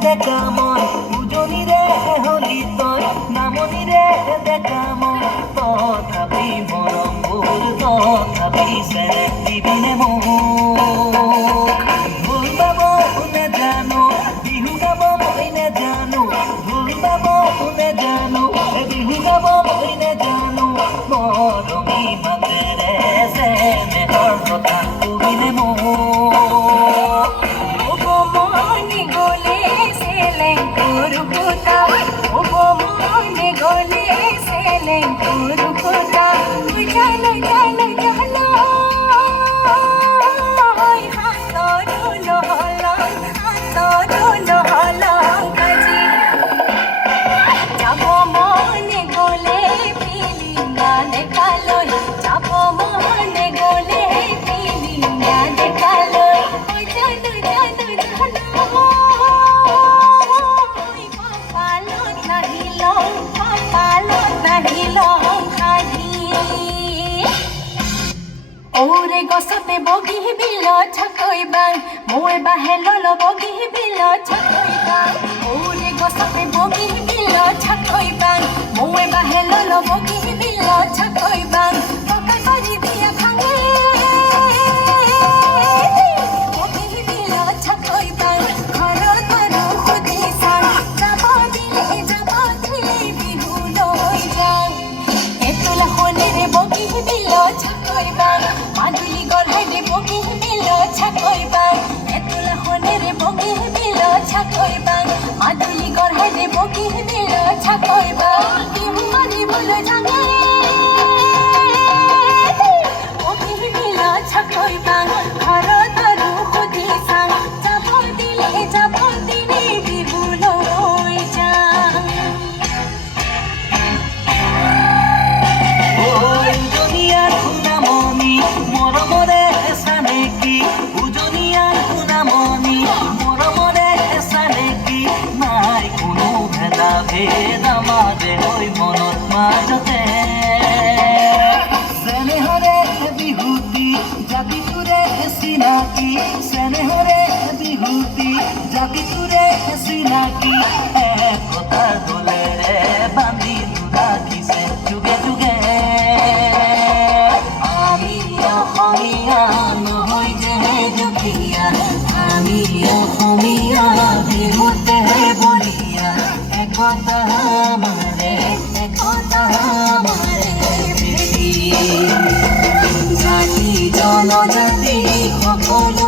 দেখা মন উজনি রে হলি তই নামনি রে দেখা মন তথাপি মৰম বোৰ তথাপি সে দিবিনে মোক ঢোল বাব নেজানো বিহু গাব মই নেজানো ঢোল বাব নেজানো বিহু গাব মই নেজানো মৰমী মাতেৰে চেনেহৰ কথা কবিনে মোক ওরে গছতে বগি বিল ছকই বাং মই বাহেলল বগি বিল ছকই বাং ওরে গছতে বগি বিল ছকই বাং মই বাহেলল বগি বিল ছকই বাং পকাই পারি দিয়া ভাঙে বগি বিল ছকই বাং ঘর ঘর খুদি সাং যাব দিলে বিহু লই যাং এতলা হলে রে বগি বিল ছকই বাং মাদুলি গড়াই রে বগি বিল ছকই বাং এতলা হলে রে বগি বিল ছকই বাং মাদুলি গড়াই রে বগি বিল ছকই বাং বিহু মারি বলে জানে বগি বিল ছকই বাং ঘর তরু খুদি সাং যাব দিলে বিহু লই যাং উজনিয়াৰ সোণামণি মৰমৰে চানেকি উজনিয়াৰ সোণামণি মৰমৰে চানেকি নাই কোনো ভেদা ভেদ মাজে হৈ মনত মাজতে চেনেহৰে বিহুতি জাতিটোৰে চিনাকি চেনেহৰে বিহুতি জাতিটোৰে চিনাকি একতাৰ দোলেৰে বান্ধি ৰাখিছে যুগে যুগে আমি অসমীয়া নহয় যে দুখীয়া আমি অসমীয়া বিহুতে বলিয়া একতা আমাৰে জাতি জনজাতি সকলো